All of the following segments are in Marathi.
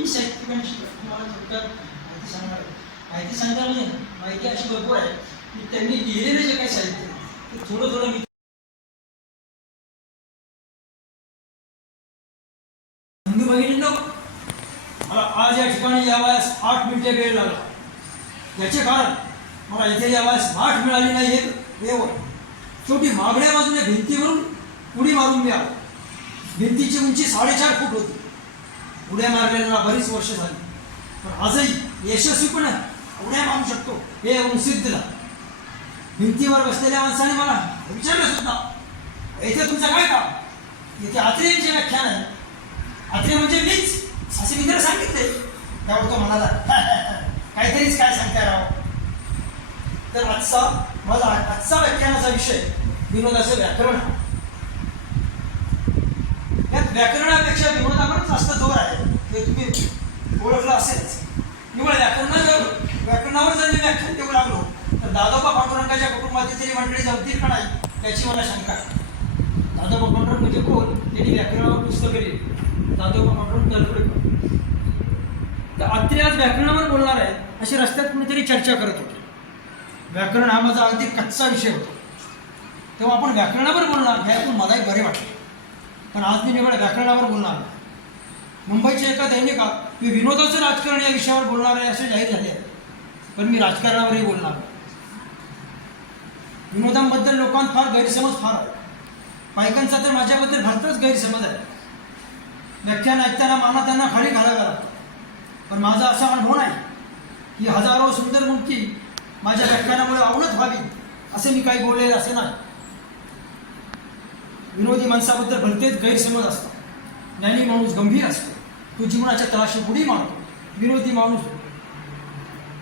मी साहित्यिकांशी थोडक्यात माहिती सांगणार आहे माहिती सांगणार म्हणजे माहिती अशी भरपूर आहे की त्यांनी लिहिलेले जे काही साहित्य ते थोडं थोडं मी हिंदू भगिनींना मला आज या ठिकाणी यावयास आठ मिनिटे वेळ लागला याचे कारण मला इथे यावयास आठ मिळाली नाही हे देव शेवटी मागण्या बाजूने भिंतीवरून उडी मारून मी भिंतीची उंची साडेचार फूट होती. उड्या मारलेल्या बरीच वर्ष झाली. पण आजही यशस्वीपणे उड्या मारू शकतो हे सिद्ध भिंतीवर बसलेल्या माणसाने मला विचारलं सुद्धा इथे तुमचं काय काम? इथे आत्रेंचे व्याख्यान आहे. आत्रे म्हणजे मीच असे मी त्याला सांगितले. त्यावर तो म्हणाला काहीतरीच काय सांगताय राव? तर आजचा माझा आजचा व्याख्यानाचा विषय विनोदाचं व्याकरण आहे. व्याकरणापेक्षा विनोदावरच जास्त जोर आहे. हे तुम्ही ओळखलं असेलच. निवळ व्याकरणावर व्याकरणावर जर मी व्याख्यान देऊ लागलो तर दादोबा पांडुरंगाच्या कुटुंबातील तरी मंडळी जमतील का नाही याची मला शंका आहे. दादोबा पांडुरंग म्हणजे कोण? त्यांनी व्याकरणावर पुस्तक लिहिली. दादोबा पांडुरंग तलपडेकर तर आत्रे आज व्याकरणावर बोलणार आहे अशी रस्त्यात कुणीतरी चर्चा करत होते. व्याकरण हा माझा अगदी कच्चा विषय होता. तेव्हा आपण व्याकरणावर बोलणार हे ऐकून मलाही बरे वाटले. पण आज मी निवड व्याकरणावर बोलणार. आहे. मुंबईच्या एका दैनिकात मी विनोदाचं राजकारण या विषयावर बोलणार आहे असे जाहीर झाले. आहे पण मी राजकारणावरही बोलणार. आहे विनोदांबद्दल लोकांत फार गैरसमज फार आहे पायकांचा तर माझ्याबद्दल भरताच गैरसमज आहे व्याख्यान ऐकताना माना त्यांना खाली घालाव्या लागतो पण माझा असा अनुभव नाही की हजारो सुंदर मुलकी माझ्या व्याख्यानामुळे अवनत व्हावी असे मी काही बोलले असे नाही. विनोदी माणसाबद्दल भलतेच गैरसमज असतात ज्ञानी माणूस गंभीर असतो. तो जीवनाच्या तळाशी उडी मारतो. विनोदी माणूस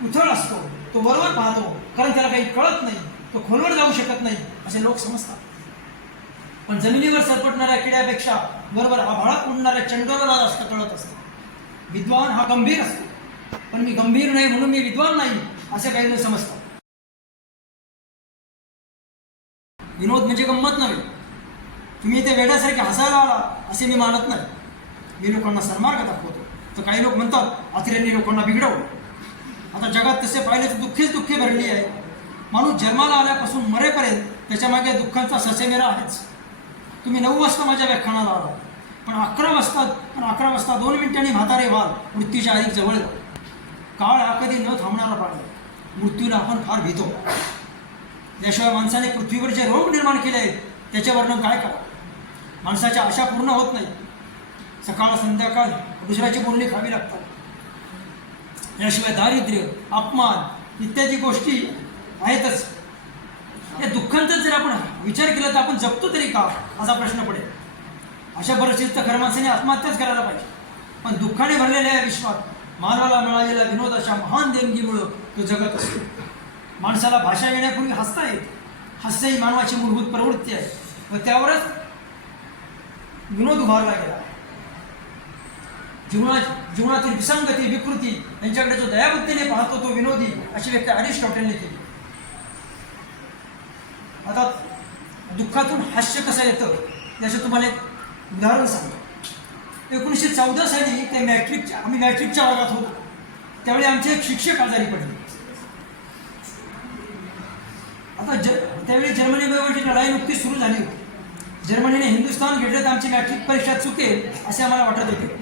उथळ असतो. तो बरोबर पाहतो. कारण त्याला काही कळत नाही. तो खोलवर जाऊ शकत नाही असे लोक समजतात. पण जमिनीवर सरपटणाऱ्या किड्यापेक्षा बरोबर आभाळात उडणाऱ्या चंडोराला जास्त कळत असतो. विद्वान हा गंभीर असतो. पण मी गंभीर नाही म्हणून मी विद्वान नाही असे काही जण समजतात. विनोद म्हणजे गंमत नव्हे. तुम्ही ते वेड्यासारखे हसायला आला असे मी मानत नाही. मी लोकांना सन्मार्ग दाखवतो. तर काही लोक म्हणतात अतिरेंनी लोकांना बिघडवलं आता जगात तसे पाहिले तर दुःखीच दुःखे भरली आहे. माणूस जन्माला आल्यापासून मरेपर्यंत त्याच्यामागे दुःखांचा ससेमेरा आहेच. तुम्ही नऊ वाजता माझ्या व्याख्यानाला आला. पण अकरा वाजता पण अकरा वाजता दोन मिनिटांनी म्हातारे व्हाल मृत्यूच्या अधिक जवळ काळ हा कधी न थांबणारा प्राणी मृत्यूला आपण फार भीतो. याशिवाय माणसाने पृथ्वीवर जे रोग निर्माण केले आहेत त्याचे वर्णन काय करा माणसाच्या आशा पूर्ण होत नाही. सकाळ संध्याकाळ दुसऱ्याची बोलणी खावी लागतात. याशिवाय दारिद्र्य अपमान इत्यादी गोष्टी आहेतच. या दुःखांचा जर आपण विचार केला तर आपण जगतो तरी का? असा प्रश्न पडेल. अशा परिस्थितीत तर खरं माणसाने आत्महत्याच करायला पाहिजे. पण दुःखाने भरलेल्या या विश्वात मानवाला मिळालेल्या विनोदाच्या महान देणगीमुळं तो जगत असतो. माणसाला भाषा येण्यापूर्वी हसता येते. हास्य ही मानवाची मूलभूत प्रवृत्ती आहे. व त्यावरच विनोद उभारला गेला. जीवना जीवनातील विसंगती विकृती यांच्याकडे जो दयाबुद्धीने पाहतो तो विनोदी अशी व्यक्ती अरिस्टॉटेलने केली. आता दुःखातून हास्य कसं येतं याचं तुम्हाला एक उदाहरण सांगतो. एकोणीसशे चौदा साली ते मॅट्रिकच्या आम्ही मॅट्रिकच्या वर्गात होतो. त्यावेळी आमचे एक शिक्षक आजारी पडले. आता ज त्यावेळी जर्मनीबरोबरची लढाई नुकतीच सुरू झाली होती. जर्मनीने हिंदुस्थान घेतलं तर आमची मॅट्रिक परीक्षा चुकेल असे आम्हाला वाटत होते.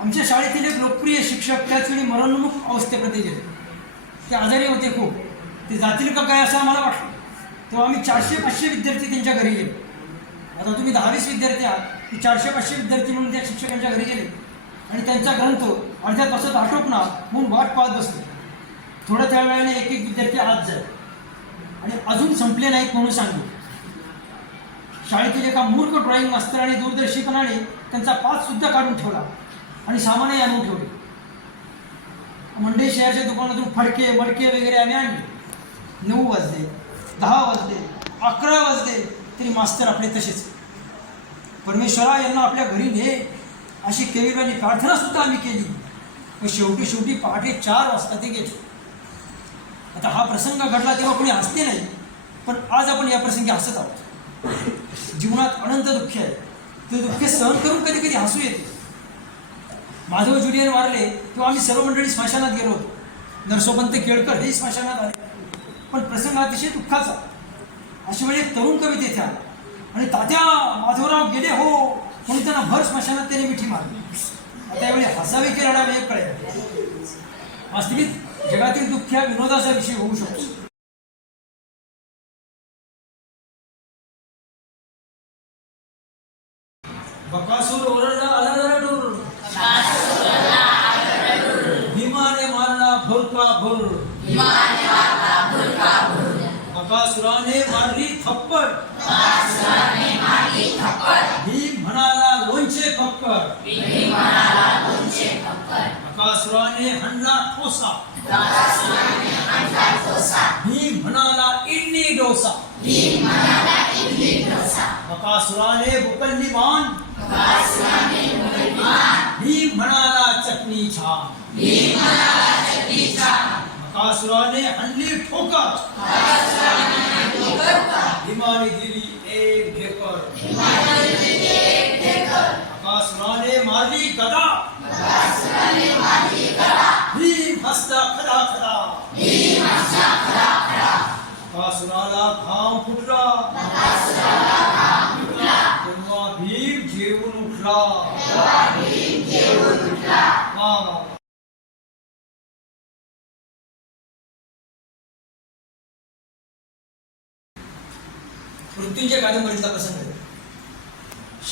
आमच्या शाळेतील एक लोकप्रिय शिक्षक त्याच वेळी मरणमुख अवस्थेप्रती गेले. ते आजारी होते खूप. ते जातील का काय असं आम्हाला वाटलं. तेव्हा आम्ही चारशे पाचशे विद्यार्थी त्यांच्या घरी गेलो. आता तुम्ही दहावीस विद्यार्थी आहात की चारशे पाचशे विद्यार्थी म्हणून त्या शिक्षकांच्या घरी गेले. आणि त्यांचा ग्रंथ अर्ध्या तासात आटोपणार म्हणून वाट पाहत बसले. थोड्या त्या वेळाने एक एक विद्यार्थी आत जाईल आणि अजून संपले नाहीत म्हणून सांगू. शाळेतील एका मूर्ख ड्रॉइंग मास्तर आणि दूरदर्शिपणाने त्यांचा पाच सुद्धा काढून ठेवला आणि सामानही आणून ठेवले. मंडे शहराच्या दुकानातून फडके मडके वगैरे आम्ही आणले. नऊ वाजले दहा वाजले अकरा वाजले तरी मास्तर आपले तसेच. परमेश्वरा यांना आपल्या घरी ने अशी केविलवाणी प्रार्थना सुद्धा आम्ही केली. व शेवटी शेवटी पहाटे चार वाजता ते गेले. आता हा प्रसंग घडला तेव्हा कोणी हसते नाही पण आज आपण या प्रसंगी हसत आहोत. जीवनात अनंत दुःख आहे. ते दुःख सहन करून कधी कधी हसू येते. माधव ज्युनियर वारले तेव्हा आम्ही सर्व मंडळी स्मशानात गेलो होतो. नरसोपंत केळकर हे स्मशानात आले. पण प्रसंग अतिशय दुःखाचा. अशा वेळी तरुण कवी तेथे आला. आणि तात्या माधवराव गेले हो म्हणून त्यांना भर स्मशानात त्याने मिठी मारली. आता यावेळी हसावे की रडावे हे कळेल. वास्तविक जगातील दुःख हा विनोदाचा विषय होऊ शकतो. बकासूर ओरडला आला डोर. भीमाने मारला भुरका भुर. बकासुराने मारली थप्पड. भीम म्हणाला लोणचे पक्कड बकासुराने हणला ठोसा। भीम म्हणाला इडली डोसा। बकासुराने बुकल्ली मान भीम म्हणाला चटणी छान बकासुराने हणली ठोकर। भीमाने दिली एक ढेकर। बकासुराने मारली गदा। भीम बकासुराला घाम फुटला. तेव्हा भीम जेवून उठला. वा, वा, मृत्यूंच्या कादंबरीचा प्रसंग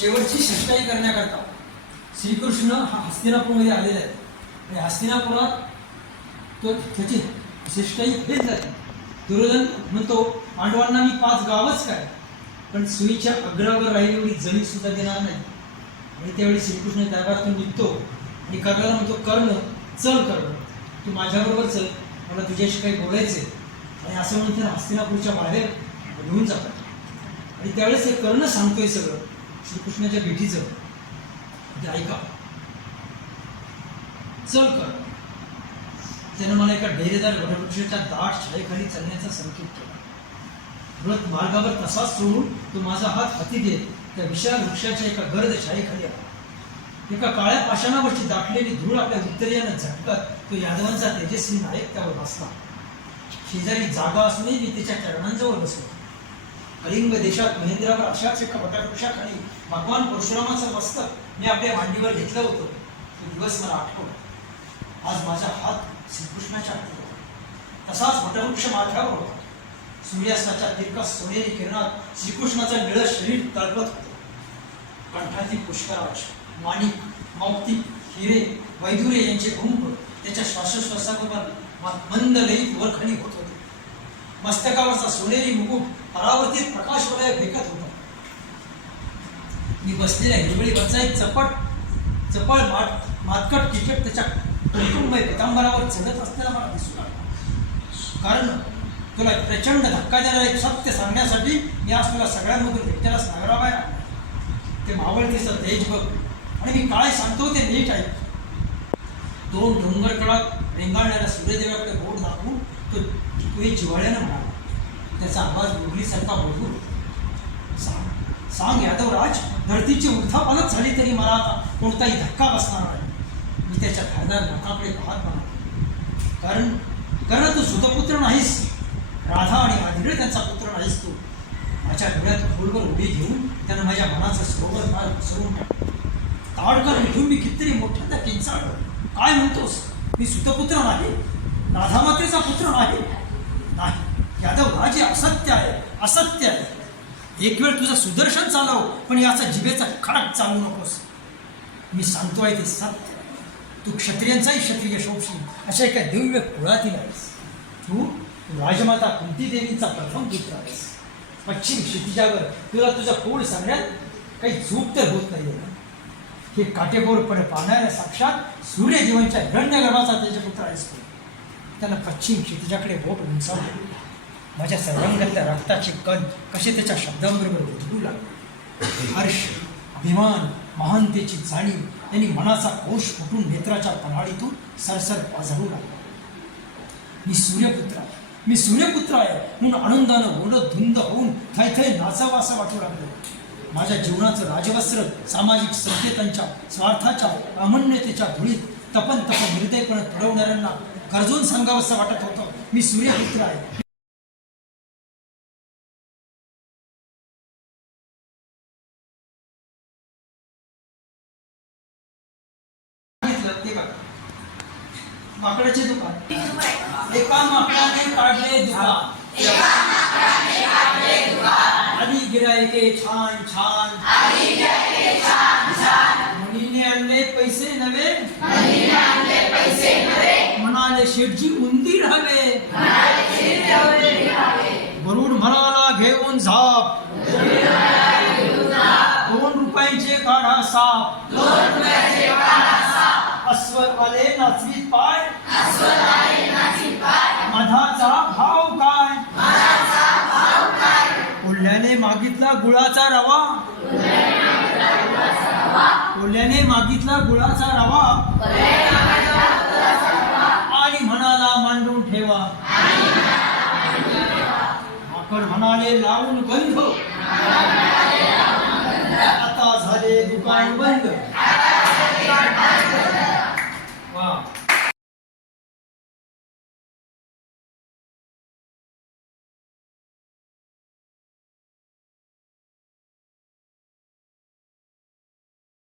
शेवटची शिष्टाई करण्याकरता श्रीकृष्ण हा हस्तिनापूरमध्ये आलेला आहे. आणि हस्तिनापुरात तो त्याची विशेषताही हेच आहे दुर्योधन म्हणतो पांडवांना मी पाच गावच काय पण सुईच्या अग्रावर राहिली एवढी जमीन सुद्धा देणार नाही. आणि त्यावेळी श्रीकृष्ण दरबारातून निघतो आणि कर्णाला म्हणतो कर्ण चल कर्ण तू माझ्याबरोबर चल. मला तुझ्याशी काही बोलायचे आणि असं म्हणून तर हस्तिनापूरच्या बाहेर घेऊन जातात. आणि त्यावेळेस हे कर्ण सांगतोय सगळं श्रीकृष्णाच्या भेटीचं. ते ऐका चल कर। त्यानं मला एका ढेरेदार वटवृक्षाच्या दाट छायेखाली चालण्याचा संकेत केला. व्रत मार्गावर तसाच सोडून तो माझा हात हाती घेत त्या विशाल वृक्षाच्या एका गर्द छायेखाली आला. एका काळ्या पाषाणावरची दाटलेली धूळ आपल्या उत्तरेयानं झटकत तो यादवांचा तेजस्वी नायक त्यावर बसला. शेजारी जागा असूनही मी त्याच्या चरणांजवळ बसलो. कलिंग देशात महेंद्रावर अशाच एका वटवृक्षाखाली भगवान परशुरामाचं मस्तक मी आपल्या मांडीवर घेतलं होतं. तो दिवस मला आठवला. आज माझा हात श्रीकृष्णाच्या हातात तसाच वटवृक्ष माथ्यावर होता. सूर्यास्ताच्या तिरका सोनेरी किरणात श्रीकृष्णाचं निळं शरीर तळपत होतं. कंठातील पुष्कराज माणिक मौक्तिक हिरे वैदुरे यांचे घुंप त्याच्या श्वासोश्वासाबरोबर म- मंद लयीत वरखणी होत होते. मस्तकावरचा सोनेरी मुकुट परावर्तित प्रकाशवलय भेकत होता. मी बसलेल्या हिरवळीवरचा एक चपट चपळ माट मातकट किचट त्याच्या कुटुंबय पितांबरावर चढत असलेला मला दिसू लागला. कारण तुला प्रचंड धक्का देणारा एक सत्य सांगण्यासाठी मी आज तुला सगळ्यांमधून एकट्याला सागरा बाहेर ते मावळतीचं तेज बघ. आणि मी काय सांगतो ते नीट आहे दोन डोंगरकडात रेंगाळणाऱ्या सूर्यदेवाकडे बोट दाखवून तो तो जिवाळ्यानं म्हणाला त्याचा आवाज मुरलीसारखा बोलतो सांग सांग यादवराज धरतीची उलथापालट झाली तरी मला आता कोणताही धक्का बसणार नाही. मी त्याच्या फायदा नखाकडे पाहत म्हणालो कारण कारण तू सुतपुत्र नाहीस. राधा आणि आदिरे त्यांचा पुत्र नाहीस तू. माझ्या डोळ्यात खोलवर उडी घेऊन त्यानं माझ्या मनाचं सरोवर काळ घसरून टाकलं. ताडकर मिठून मी कितीतरी मोठ्यांदा किंचाळलो. काय म्हणतोस? मी सुतपुत्र नाही. राधा मातेचा पुत्र नाही. नाही. यादव राजे असत्य आहे. असत्य आहे. एक वेळ तुझं सुदर्शन चालव पण याचा जिभेचा खडक चालू नकोस. मी सांगतो आहे ते सत्य. तू क्षत्रियांचाही क्षत्रिय शोभशील अशा एका दिव्य कुळातील आहेस. तू राजमाता कुंती देवींचा प्रथम पुत्र आहेस. पश्चिम क्षितिजावर तुला तुझं कुळ सांगण्यात काही चूक तर होत नाही हे काटेकोरपणे पाहणाऱ्या साक्षात सूर्यदेवांच्या हिरण्यगर्भाचा त्याचे पुत्र आहेस तू. पश्चिम क्षितिजाकडे बोट उंचावले माझ्या सर्वांगातल्या रक्ताचे कण कसे त्याच्या शब्दांबरोबर बदलू लागले? हर्ष अभिमान महानतेची जाणीव त्यांनी मनाचा कोश फुटून नेत्राच्या पन्हाळीतून सरसर पाझरू लागला. मी सूर्यपुत्र आहे. मी सूर्यपुत्र आहे म्हणून आनंदानं ओढत धुंद होऊन थै नाचावं असं वाटू लागलं. माझ्या जीवनाचं राजवस्त्र सामाजिक संकेतांच्या स्वार्थाच्या अमन्यतेच्या धुळीत तपन तपन हृदयपणे तुडवणाऱ्यांना गरजून सांगावंसं वाटत होतं. मी सूर्यपुत्र आहे. माकडाचे दुकान. एका माकडाने काढले दुकान. आधी गिरायके छान छान. मुलीने आणले पैसे नव्हे. म्हणाले शेठजी उंदीर हवे भरून म्हणाला घेऊन झाप दोन रुपयांचे काढा साप. दोन रुपयांचे काढा नाचवीत पाय. मधाचा भाव काय? कोल्ह्याने मागितला गुळाचा रवा. कोल्ह्याने मागितला गुळाचा रवा. आणि म्हणाला मांडून ठेवा. माकड म्हणाले लावून गंध. आता झाले दुकान बंद.